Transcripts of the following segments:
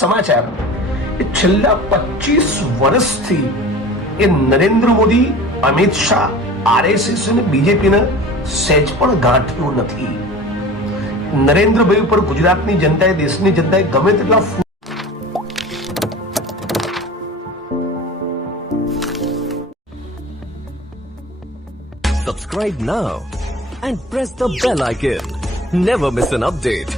સમાચાર એ છેલ્લા 25 વર્ષથી એ નરેન્દ્ર મોદી, અમિત શાહ, આરએસએસ અને બીજેપીને સહેજ પણ ગાંઠ્યું નથી. નરેન્દ્રભાઈ ઉપર ગુજરાતની જનતાએ, દેશની જનતાએ ગમે તેટલા Subscribe now and press the bell icon. Never miss an update.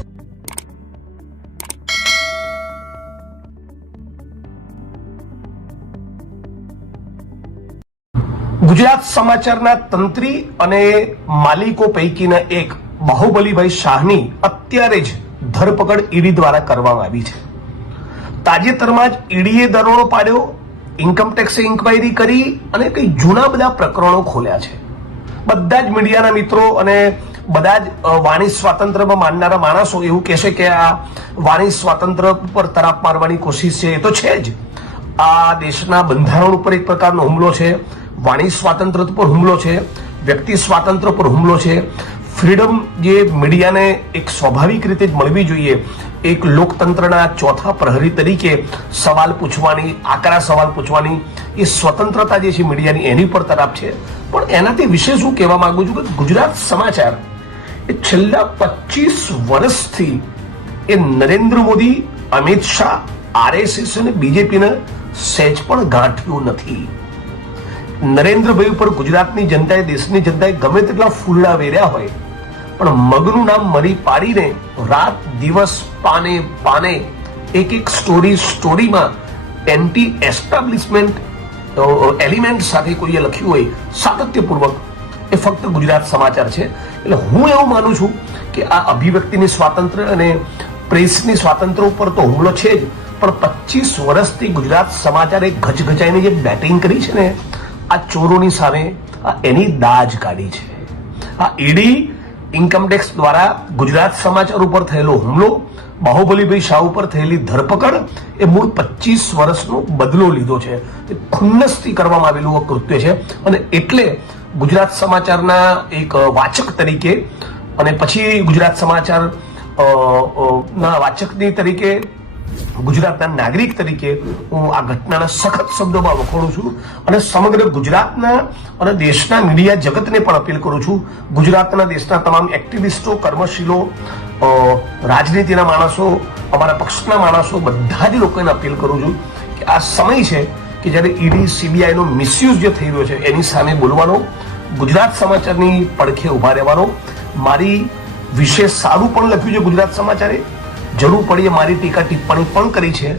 Gujarat સમાચારના તંત્રી અને માલિકો પૈકીના એક બાહુબલીભાઈ શાહની અત્યારે જ ધરપકડ ઈડી દ્વારા કરવામાં આવી છે. તાજેતરમાં જ ઈડીએ દરોડો પાડ્યો, ઇન્કમટેક્સે ઇન્ક્વાયરી કરી અને કઈ જૂના બધા પ્રકરણો ખોલ્યા છે. બધા જ મીડિયાના મિત્રો અને બધા જ વાણી સ્વાતંત્ર્યમાં માનનારા માણસો એવું કહેશે કે આ વાણી સ્વાતંત્ર્ય પર તરાપ મારવાની કોશિશ છે. એ તો છે જ. આ દેશના બંધારણ ઉપર એક પ્રકારનો હુમલો છે, વાણી સ્વાતંત્ર્ય પર હુમલો છે, વ્યક્તિ સ્વાતંત્ર્ય પર હુમલો છે. ફ્રીડમ જે મીડિયાને એક સ્વાભાવિક રીતે જ મળવી જોઈએ, એક લોકતંત્રના ચોથા પ્રહરી તરીકે સવાલ પૂછવાની, આકરા સવાલ પૂછવાની એ સ્વતંત્રતા જે છે મીડિયાની, એની પર તરાપ છે. પણ એનાથી વિશે શું કહેવા માંગુ છું કે ગુજરાત સમાચાર એ છેલ્લા 25 વર્ષથી એ નરેન્દ્ર મોદી, અમિત શાહ, આરએસએસ અને બીજેપીને સહેજ પણ ગાંઠ્યું નથી. નરેન્દ્રભાઈ ઉપર ગુજરાતની જનતાએ, દેશની જનતાએ ગમે તેટલા ફૂલડા વેર્યા હોય, પણ મગનું નામ મરી પાડીને રાત દિવસ પાને પાને એક સ્ટોરીમાં એન્ટી એસ્ટાબ્લિશમેન્ટ એલિમેન્ટ સાથે કોઈએ લખ્યું હોય સાતત્યપૂર્વક, એ ફક્ત ગુજરાત સમાચાર છે. એટલે હું એવું માનું છું કે આ અભિવ્યક્તિની સ્વાતંત્ર્ય અને પ્રેસની સ્વાતંત્ર્ય ઉપર તો હુમલો છે જ, પણ 25 વર્ષથી ગુજરાત સમાચારે ગજગજાઈને જે બેટિંગ કરી છે ને આ ચોરોની સામે, આ એની દાજ કાઢી છે. આ ઈડી, ઇન્કમટેક્સ દ્વારા ગુજરાત સમાચાર ઉપર થયેલો હુમલો, બાહુબલીભાઈ શાહ ઉપર થયેલી ધરપકડ એ મૂળ 25 વર્ષનો બદલો લીધો છે. એ ખુન્નસથી કરવામાં આવેલું કૃત્ય છે. અને એટલે ગુજરાત સમાચારના એક વાચક તરીકે અને પછી ગુજરાત સમાચાર ના વાચકની તરીકે, ગુજરાતના નાગરિક તરીકે હું આ ઘટનાના સખત શબ્દોમાં વખોડું છું અને સમગ્ર ગુજરાતના અને દેશના મીડિયા જગતને પણ અપીલ કરું છું, ગુજરાતના દેશના તમામ એક્ટિવિસ્ટો, કર્મશીલો, રાજનીતિના માણસો, અમારા પક્ષના માણસો, બધા જ લોકોને અપીલ કરું છું કે આ સમય છે કે જ્યારે ઈડી, સીબીઆઈનો મિસયુઝ જે થઈ રહ્યો છે એની સામે બોલવાનો, ગુજરાત સમાચારની પડખે ઉભા રહેવાનો. મારી વિશે સારું પણ લખ્યું છે ગુજરાત સમાચારે, જરૂર પડીએ મારી ટીકા ટિપ્પણી પણ કરી છે.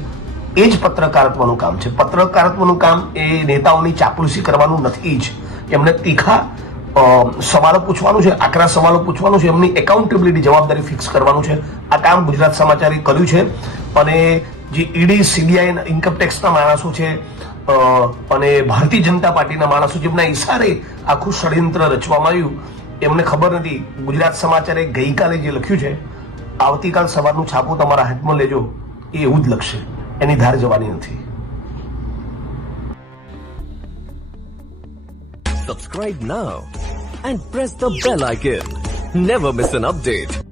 એ જ પત્રકારત્વનું કામ છે. પત્રકારત્વનું કામ એ નેતાઓની ચાપલુસી કરવાનું નથી જ. એમને તીખા સવાલો પૂછવાનું છે, આકરા સવાલો પૂછવાનું છે, એમની એકાઉન્ટેબિલિટી, જવાબદારી ફિક્સ કરવાનું છે. આ કામ ગુજરાત સમાચારે કર્યું છે. અને જે ઈડી, સીબીઆઈ, ઇન્કમટેક્સના માણસો છે અને ભારતીય જનતા પાર્ટીના માણસો જેમના ઇશારે આખું ષડયંત્ર રચવામાં આવ્યું, એમને ખબર નથી. ગુજરાત સમાચારે ગઈકાલે જે લખ્યું છે, આવતીકાલ સવારનું છાપું તમારા હાથમાં લેજો, એ એવું જ લખશે, એની ધાર જવાની નથી. Subscribe now and press the bell icon. Never miss an update.